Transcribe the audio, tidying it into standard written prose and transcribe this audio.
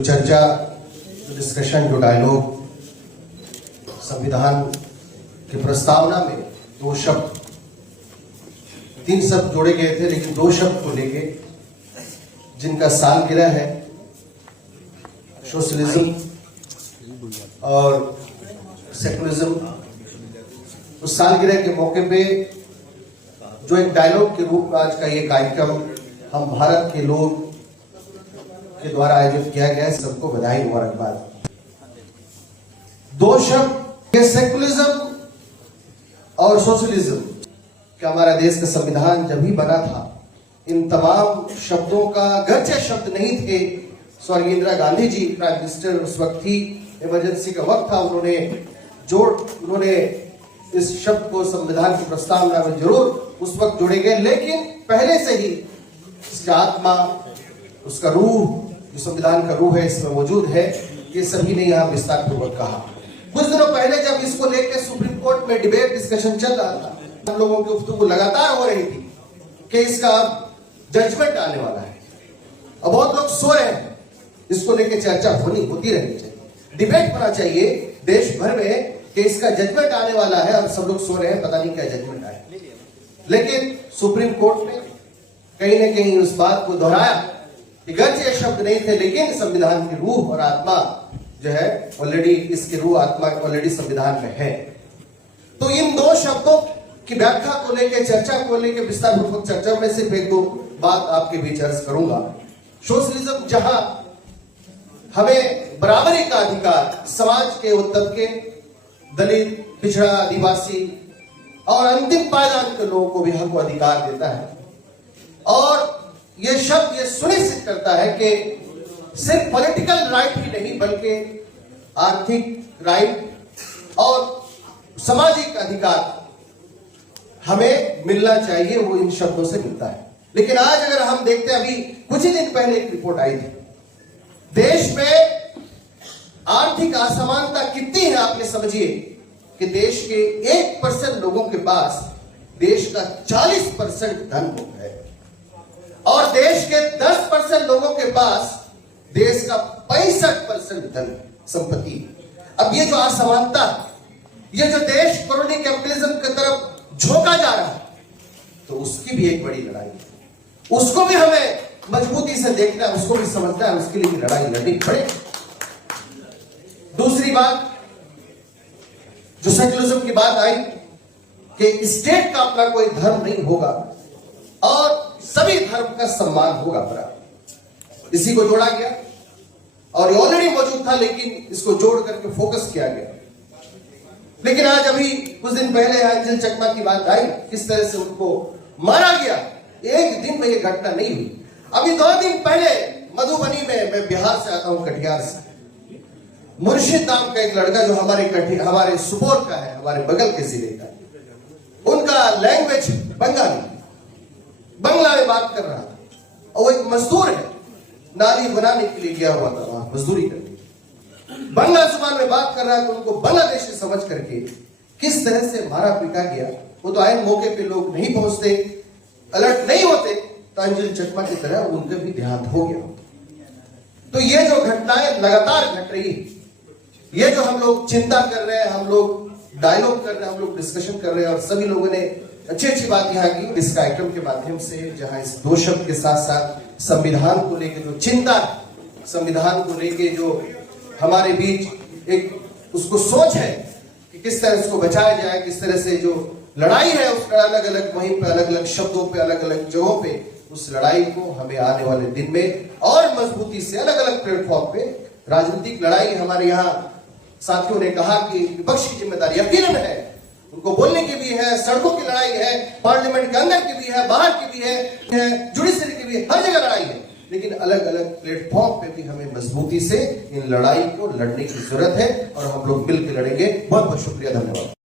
चर्चा, जो डिस्कशन, जो डायलॉग संविधान की प्रस्तावना में दो शब्द, तीन शब्द जोड़े गए थे, लेकिन दो शब्द को लेके जिनका सालगिरह है सोशलिज्म और सेकुलरिज्म, उस सालगिरह के मौके पे जो एक डायलॉग के रूप में आज का ये कार्यक्रम हम भारत के लोग के द्वारा आयोजित किया गया है, सबको बधाई मुबारकबाद। दो शब्द, ये सेकुलरिज्म और सोशलिज्म, कि हमारा देश का संविधान जब भी बना था, इन तमाम शब्दों का गर्चे शब्द नहीं थे। स्वर्गीय इंदिरा गांधी जी प्राइम मिनिस्टर उस वक्त थी, इमरजेंसी का वक्त था, उन्होंने इस शब्द को संविधान की प्रस्तावना में जरूर उस वक्त जोड़े गए, लेकिन पहले से ही इसका आत्मा, उसका रूह, जो संविधान का रूह है इसमें मौजूद है। ये सभी ने यहाँ विस्तार पूर्वक कहा। कुछ दिनों पहले जब इसको लेकर सुप्रीम कोर्ट में डिबेट डिस्कशन चल रहा था, हम लोगों की गुफ्तगू लगातार हो रही थी कि इसका जजमेंट आने वाला है। अब बहुत लोग सो रहे हैं, इसको लेकर चर्चा होती रहनी चाहिए, डिबेट होना चाहिए देश भर में कि इसका जजमेंट आने वाला है, और सब लोग सो रहे हैं, पता नहीं क्या जजमेंट आए। लेकिन सुप्रीम कोर्ट ने कहीं ना कहीं उस बात को दोहराया कि गर्चे शब्द नहीं थे, लेकिन संविधान की रूह और आत्मा जो है ऑलरेडी, इसकी रूह आत्मा ऑलरेडी संविधान में है। तो इन दो शब्दों की व्याख्या को लेकर, चर्चा को लेकर विस्तार पूर्वक चर्चा में सिर्फ एक दो बात आपके बीच अर्ज करूंगा। सोशलिज्म, जहां हमें बराबरी का अधिकार, समाज के उत्तर के दलित, पिछड़ा, आदिवासी और अंतिम पायदान के लोगों को भी हक व अधिकार देता है, और यह शब्द ये सुनिश्चित करता है कि सिर्फ पॉलिटिकल राइट ही नहीं, बल्कि आर्थिक राइट और सामाजिक अधिकार हमें मिलना चाहिए, वो इन शब्दों से मिलता है। लेकिन आज अगर हम देखते हैं, अभी कुछ ही दिन पहले एक रिपोर्ट आई थी, देश में आर्थिक असमानता कितनी है आप ये समझिए कि देश के 1% लोगों के पास देश का 40% धन है, और देश के 10% लोगों के पास देश का 65% धन संपत्ति। अब ये जो असमानता, ये जो देश कॉलोनी कैपिटलिज्म की तरफ झोंका जा रहा है, तो उसकी भी एक बड़ी लड़ाई है, उसको भी हमें मजबूती से देखना है, उसको भी समझना है, उसके लिए भी लड़ाई लड़नी पड़ेगी। दूसरी बात, जो सेकुलरिज्म की बात आई कि स्टेट का अपना कोई धर्म नहीं होगा और सभी धर्म का सम्मान होगा बराबर, इसी को जोड़ा गया, और ये ऑलरेडी मौजूद था, लेकिन इसको जोड़ करके फोकस किया गया। लेकिन आज अभी कुछ दिन पहले अंजल चकमा की बात आई, किस तरह से उनको मारा गया, एक दिन में ये घटना नहीं हुई। अभी 2 दिन पहले मधुबनी में, मैं बिहार से आता हूं, कटिहार से, मुर्शिद नाम का एक लड़का जो हमारे सुपौल का है, हमारे बगल के जिले का, उनका लैंग्वेज बंगाली, बंगला में बात कर रहा था, और वो एक मजदूर है, नाली बनाने के लिए गया हुआ था वहां मजदूरी करने, बंगला जुबान में बात कर रहा है, तो उनको बांग्लादेशी समझ करके किस तरह से मारा पीटा गया। वो तो आए मौके पे लोग नहीं पहुंचते, अलर्ट नहीं होते, तो अंजलि चकमा की तरह उनका भी देहांत हो गया। तो ये जो घटनाएं लगातार घट रही है, ये जो हम लोग चिंता कर रहे हैं, हम लोग डायलॉग कर रहे हैं, हम लोग डिस्कशन कर रहे हैं, और सभी लोगों ने अच्छी बात यहाँ की इस कार्यक्रम के माध्यम से, जहां इस दो शब्द के साथ साथ संविधान को लेकर जो चिंता, संविधान को लेकर जो हमारे बीच एक उसको सोच है कि किस तरह इसको बचाया जाए, किस तरह से जो लड़ाई है उस अलग अलग, वहीं पे अलग अलग शब्दों पे, अलग अलग जगहों पे, उस लड़ाई को हमें आने वाले दिन में और मजबूती से अलग अलग प्लेटफॉर्म पे, राजनीतिक लड़ाई, हमारे यहाँ साथियों ने कहा कि विपक्ष की जिम्मेदारी यकीनन है, उनको बोलने की भी है, सड़कों की लड़ाई है, पार्लियामेंट के अंदर की भी है, बाहर की भी है, जुडिशरी की भी है, हर जगह लड़ाई है, लेकिन अलग अलग प्लेटफॉर्म पे भी हमें मजबूती से इन लड़ाई को लड़ने की जरूरत है, और हम लोग मिलकर लड़ेंगे। बहुत बहुत शुक्रिया, धन्यवाद।